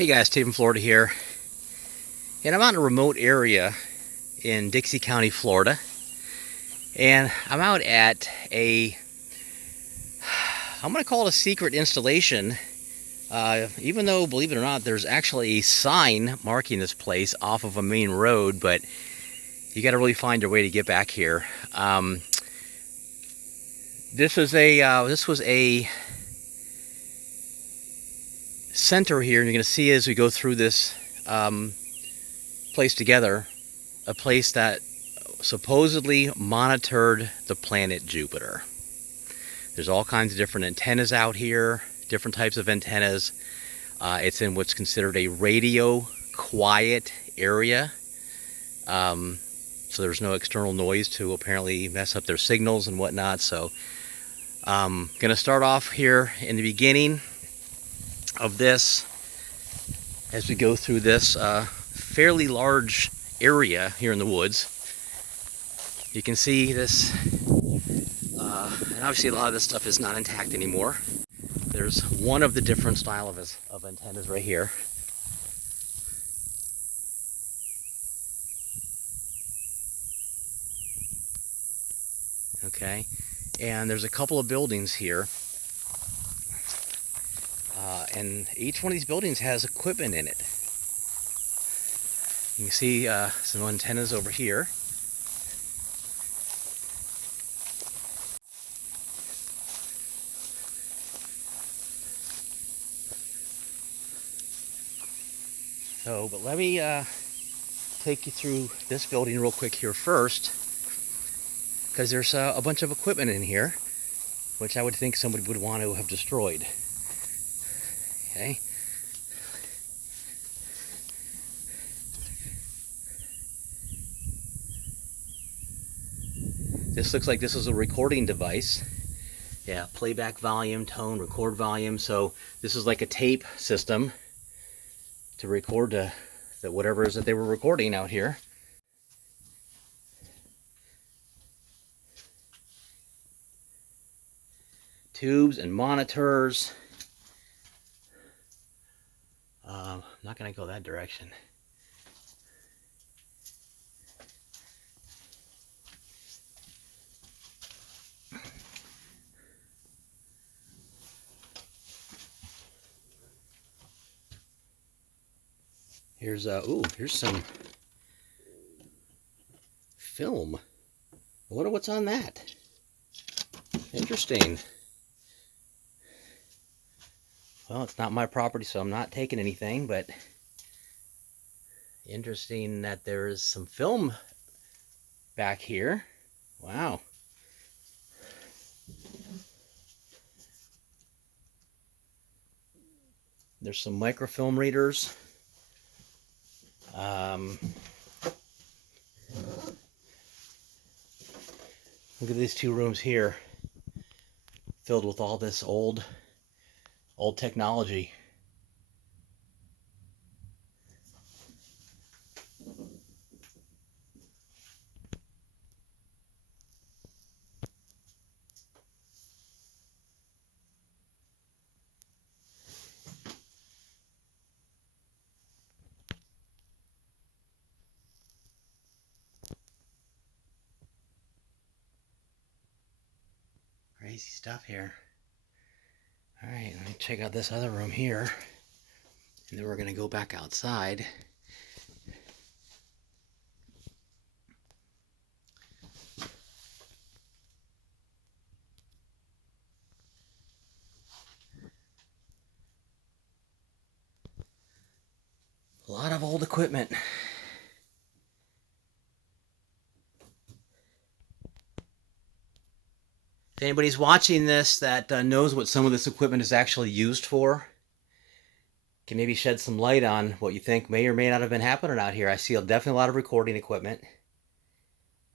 Hey guys, Steve Florida here, and I'm out in a remote area in Dixie County, Florida, and I'm out at I'm going to call it a secret installation, even though, believe it or not, there's actually a sign marking this place off of a main road, but you got to really find your way to get back here. This was a center here, and you're going to see as we go through this place together, a place that supposedly monitored the planet Jupiter. There's all kinds of different antennas out here, different types of antennas. It's in what's considered a radio quiet area, so there's no external noise to apparently mess up their signals and whatnot. So I'm going to start off here in the beginning of this as we go through this fairly large area here in the woods. You can see this, and obviously a lot of this stuff is not intact anymore. There's one of the different style of antennas right here. Okay, and there's a couple of buildings here. And each one of these buildings has equipment in it. You can see some antennas over here. So, but let me take you through this building real quick here first, because there's a bunch of equipment in here, which I would think somebody would want to have destroyed. Okay. This looks like this is a recording device. Yeah, playback volume, tone, record volume. So this is like a tape system to record the whatever it is that they were recording out here. Tubes and monitors. I'm not going to go that direction. Here's here's some film. I wonder what's on that. Interesting. Well, it's not my property, so I'm not taking anything, but interesting that there is some film back here. Wow. There's some microfilm readers. Look at these two rooms here, filled with all this old technology. Crazy stuff here. All right, let me check out this other room here, and then we're going to go back outside. A lot of old equipment. If anybody's watching this that knows what some of this equipment is actually used for, can maybe shed some light on what you think may or may not have been happening out here. I see definitely a lot of recording equipment.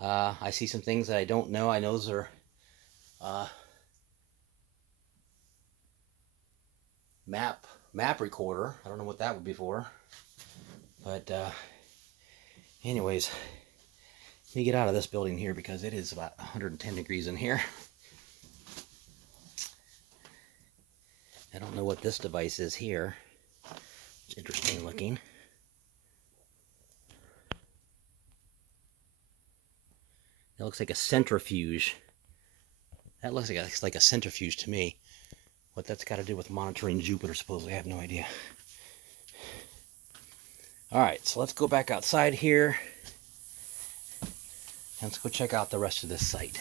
I see some things that I don't know. I know those are map recorder. I don't know what that would be for. But anyways, let me get out of this building here because it is about 110 degrees in here. I don't know what this device is here. It's interesting looking. That looks like a centrifuge. That looks like a centrifuge to me. What that's got to do with monitoring Jupiter, supposedly, I have no idea. Alright, so let's go back outside here. And let's go check out the rest of this site.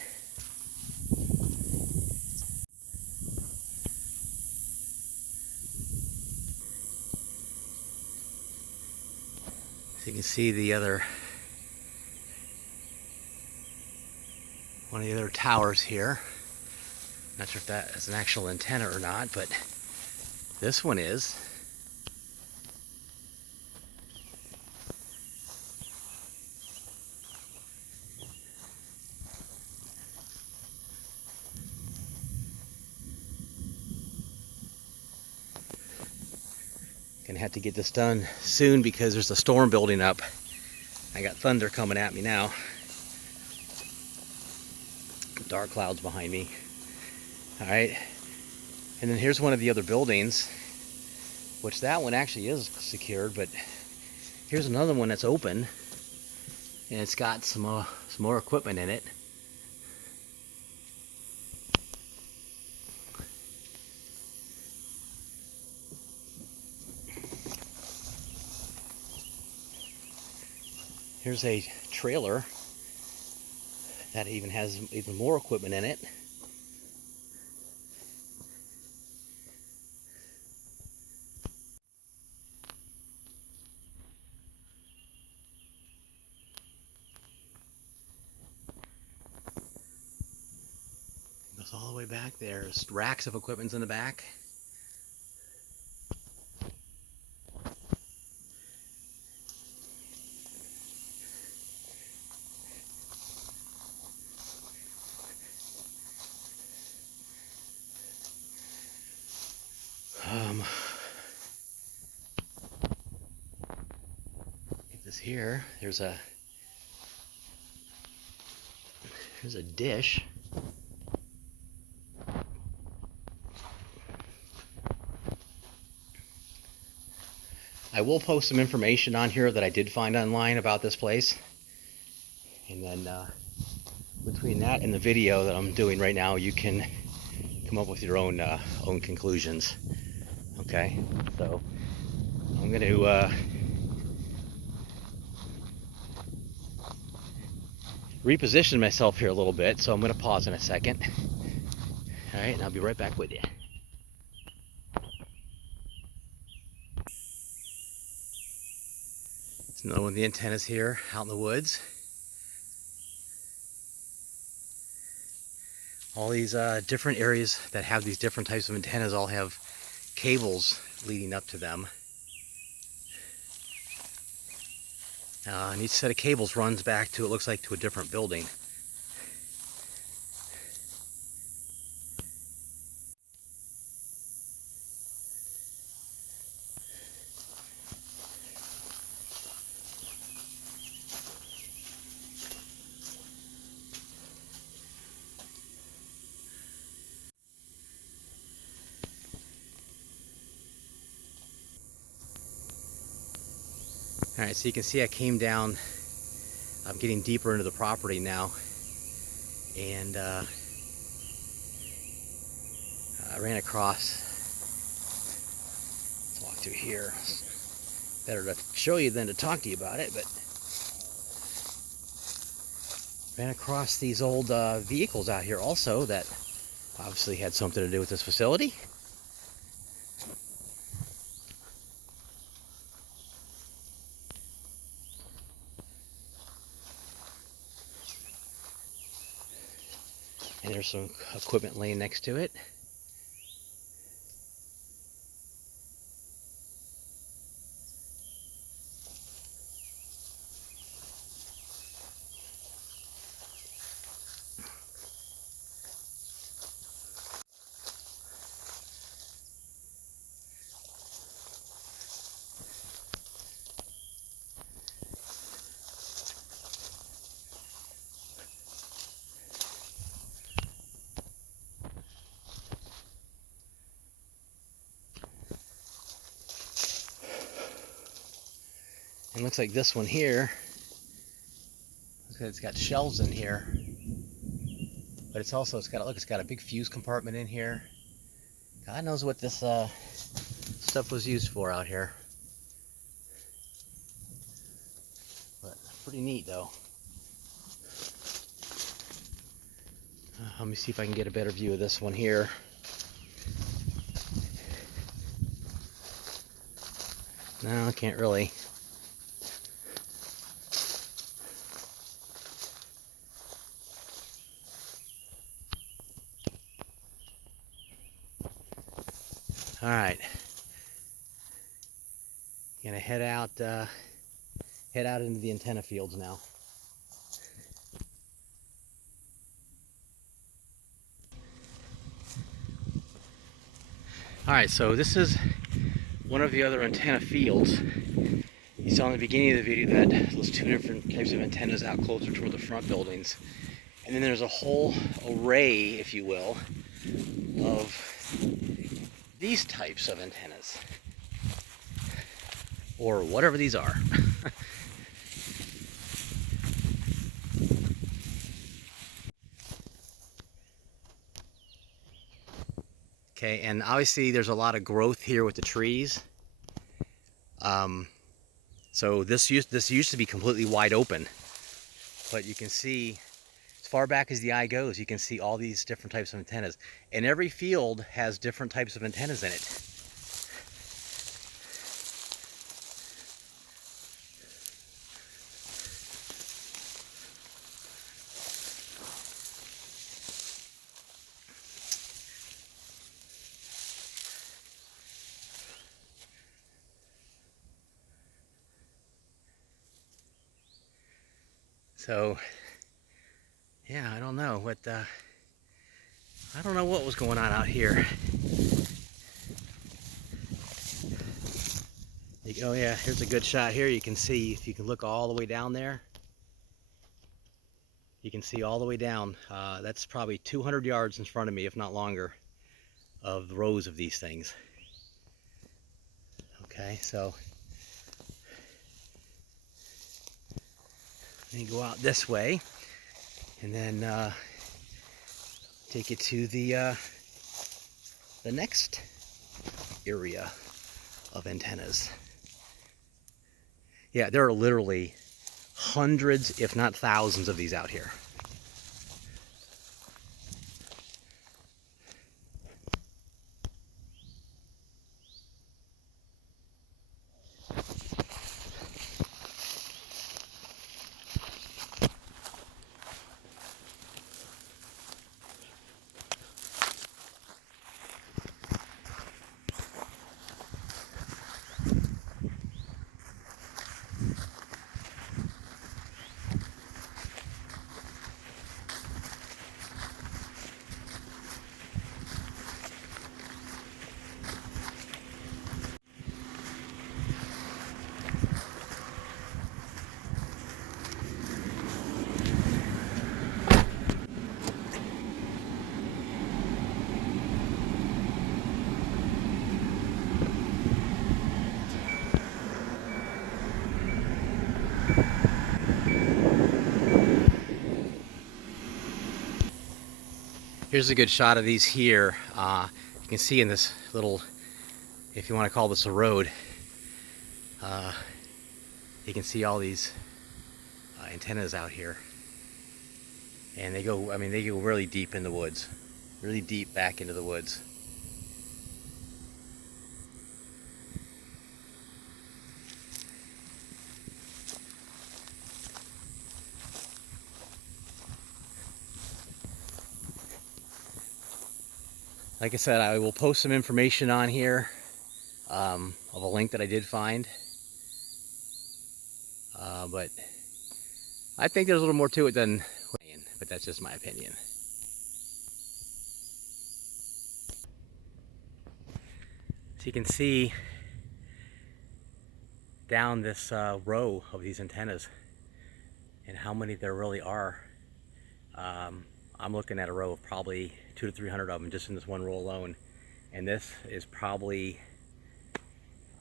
So you can see the other, one of the other towers here. Not sure if that is an actual antenna or not, but this one is. Gonna have to get this done soon because there's a storm building up. I got thunder coming at me now. Dark clouds behind me. Alright. And then here's one of the other buildings, which that one actually is secured, but here's another one that's open, and it's got some more equipment in it. Here's a trailer that even has even more equipment in it. It goes all the way back there. There's racks of equipment in the back. Get this here. There's a dish. I will post some information on here that I did find online about this place, and then between that and the video that I'm doing right now, you can come up with your own conclusions. Okay, so I'm going to reposition myself here a little bit, so I'm going to pause in a second. All right, and I'll be right back with you. It's another one of the antennas here out in the woods. All these different areas that have these different types of antennas all have cables leading up to them. And each set of cables runs back to, it looks like, to a different building. Alright, so you can see I came down, I'm getting deeper into the property now, and I ran across, let's walk through here, better to show you than to talk to you about it, but ran across these old vehicles out here also that obviously had something to do with this facility. And there's some equipment laying next to it. It looks like this one here, looks like it's got shelves in here, but it's got a big fuse compartment in here. God knows what this stuff was used for out here, but pretty neat though. Let me see if I can get a better view of this one here. No, I can't really. All right, gonna head out into the antenna fields now. All right, so this is one of the other antenna fields. You saw in the beginning of the video that those two different types of antennas out closer toward the front buildings. And then there's a whole array, if you will, of these types of antennas, or whatever these are. Okay, and obviously there's a lot of growth here with the trees. So this used to be completely wide open, but you can see as far back as the eye goes, you can see all these different types of antennas, and every field has different types of antennas in it. So, yeah, I don't know what was going on out here. Oh yeah, here's a good shot here. You can see, if you can look all the way down there, you can see all the way down. That's probably 200 yards in front of me, if not longer, of rows of these things. Okay, so let me go out this way, and then take you to the next area of antennas. Yeah, there are literally hundreds, if not thousands, of these out here. Here's a good shot of these here. You can see in this little, if you want to call this a road, you can see all these antennas out here. And they go, I mean, they go really deep in the woods, really deep back into the woods. Like I said, I will post some information on here of a link that I did find. But I think there's a little more to it than, but that's just my opinion. So you can see down this row of these antennas and how many there really are. I'm looking at a row of probably 200 to 300 of them just in this one row alone. And this is probably,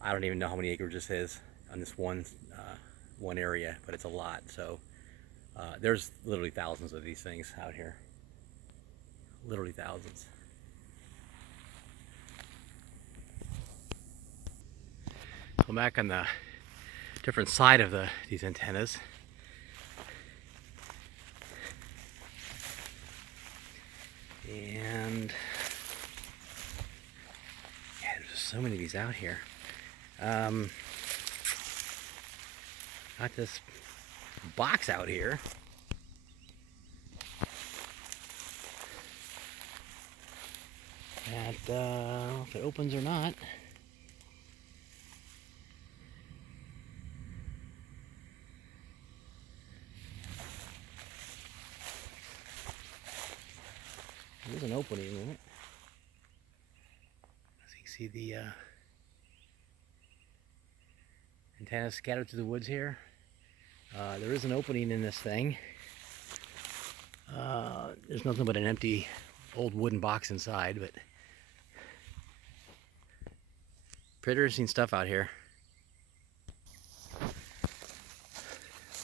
I don't even know how many acres this is on this one one area, but it's a lot. So there's literally thousands of these things out here. Literally thousands. Go back on the different side of these antennas. And yeah, there's just so many of these out here. Got this box out here. That, I don't know if it opens or not. There's an opening in it. As you can see, the antennas scattered through the woods here. There is an opening in this thing. There's nothing but an empty old wooden box inside, but pretty interesting stuff out here.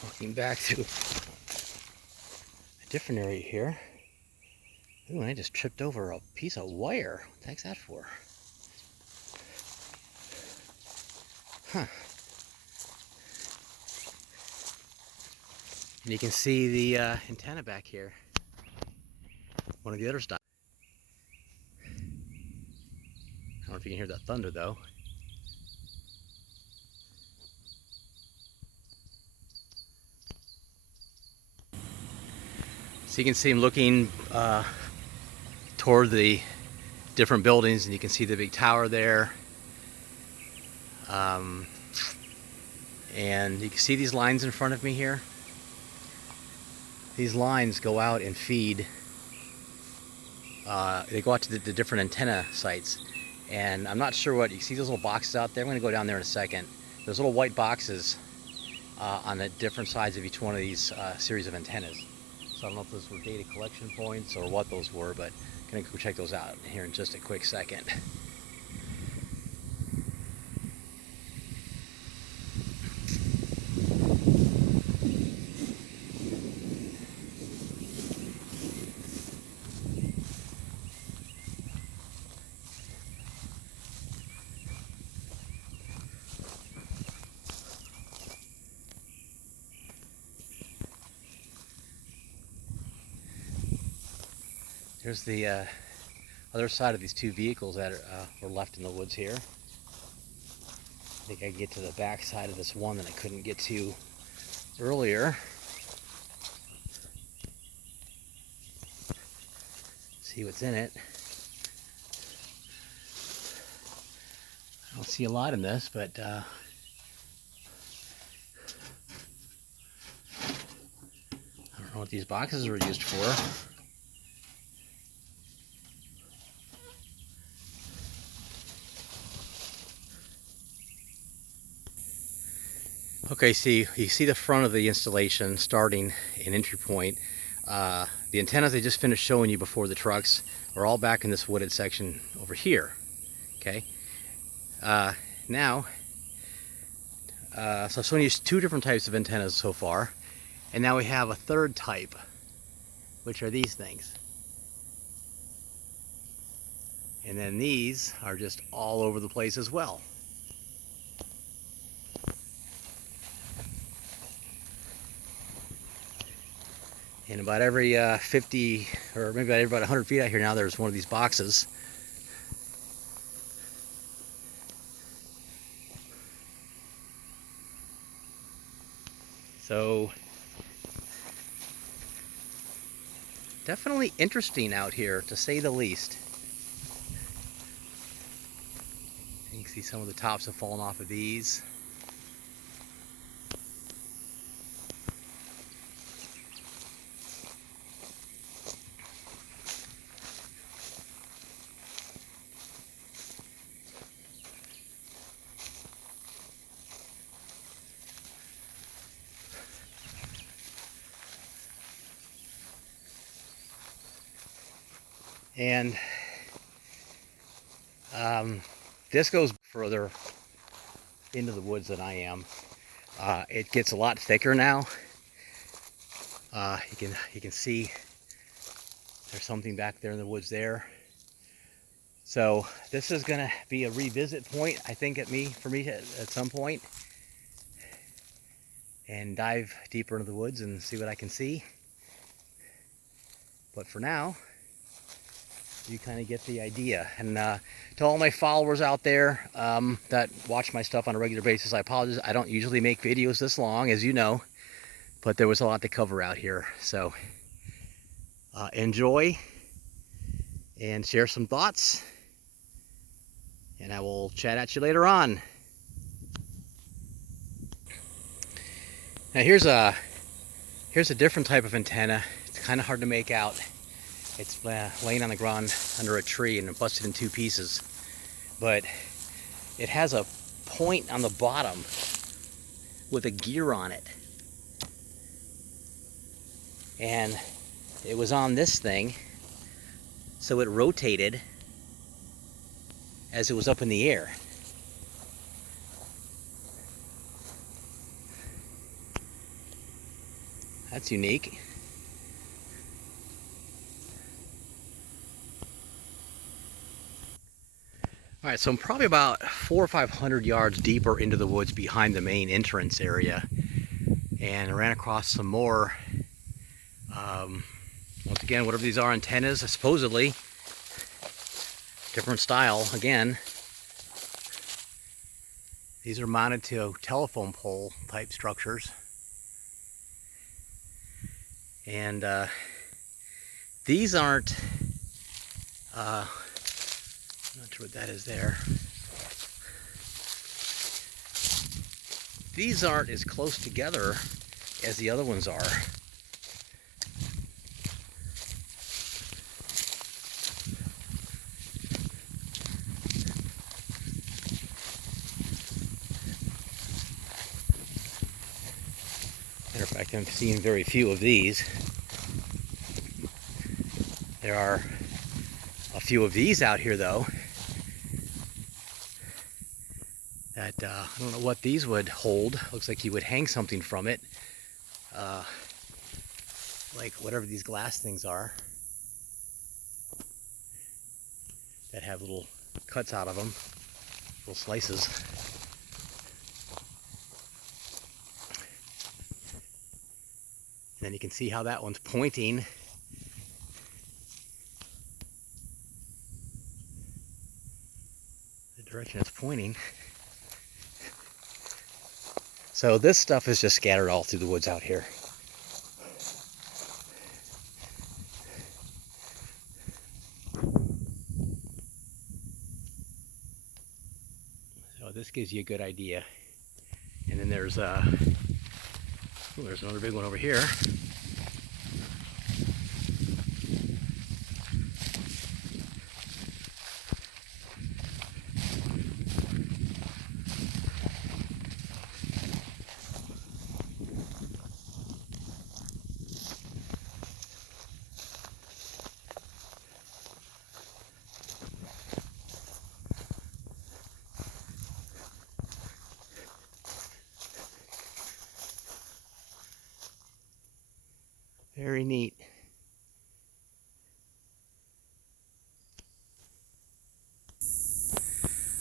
Walking back to a different area here. Ooh, and I just tripped over a piece of wire. What the heck's that for? Huh. And you can see the antenna back here. One of the other stuff. I don't know if you can hear that thunder though. So you can see him looking toward the different buildings, and you can see the big tower there. And you can see these lines in front of me here. These lines go out and feed, they go out to the different antenna sites. And I'm not sure what, you see those little boxes out there? I'm going to go down there in a second. There's little white boxes on the different sides of each one of these series of antennas. So I don't know if those were data collection points or what those were, but I'm going to go check those out here in just a quick second. Here's the other side of these two vehicles that were left in the woods here. I think I can get to the back side of this one that I couldn't get to earlier. See what's in it. I don't see a lot in this, but I don't know what these boxes were used for. Okay, see, you see the front of the installation starting an entry point. The antennas I just finished showing you before the trucks are all back in this wooded section over here. Okay, now, so I've shown you two different types of antennas so far, and now we have a third type, which are these things. And then these are just all over the place as well. And about every 50, or maybe about 100 feet out here now, there's one of these boxes. So, definitely interesting out here, to say the least. You can see some of the tops have fallen off of these. And this goes further into the woods than I am. It gets a lot thicker now. You can see there's something back there in the woods there. So this is going to be a revisit point, I think, for me at some point, and dive deeper into the woods and see what I can see. But for now, you kind of get the idea. And to all my followers out there that watch my stuff on a regular basis, I apologize. I don't usually make videos this long, as you know, but there was a lot to cover out here. So enjoy and share some thoughts, and I will chat at you later on. Now here's a different type of antenna. It's kind of hard to make out. It's laying on the ground under a tree and busted in two pieces. But it has a point on the bottom with a gear on it. And it was on this thing, so it rotated as it was up in the air. That's unique. All right, so I'm probably about 400 or 500 yards deeper into the woods behind the main entrance area, and I ran across some more, once again, whatever these are, antennas, supposedly. Different style, again. These are mounted to telephone pole type structures. And these aren't, I'm not sure what that is there. These aren't as close together as the other ones are. Matter of fact, I'm seeing very few of these. There are a few of these out here, though, that I don't know what these would hold. Looks like you would hang something from it, like whatever these glass things are that have little cuts out of them, little slices. And then you can see how that one's pointing. The direction it's pointing. So this stuff is just scattered all through the woods out here. So this gives you a good idea. And then there's there's another big one over here. Very neat.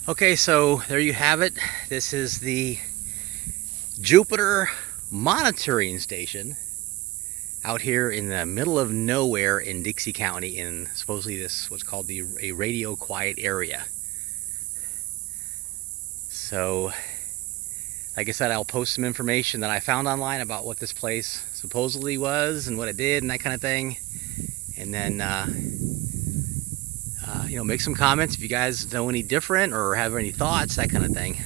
Okay, so there you have it. This is the Jupitor monitoring station out here in the middle of nowhere in Dixie County, in supposedly this what's called a radio quiet area. So, like I said, I'll post some information that I found online about what this place supposedly was and what it did and that kind of thing. And then, you know, make some comments if you guys know any different or have any thoughts, that kind of thing.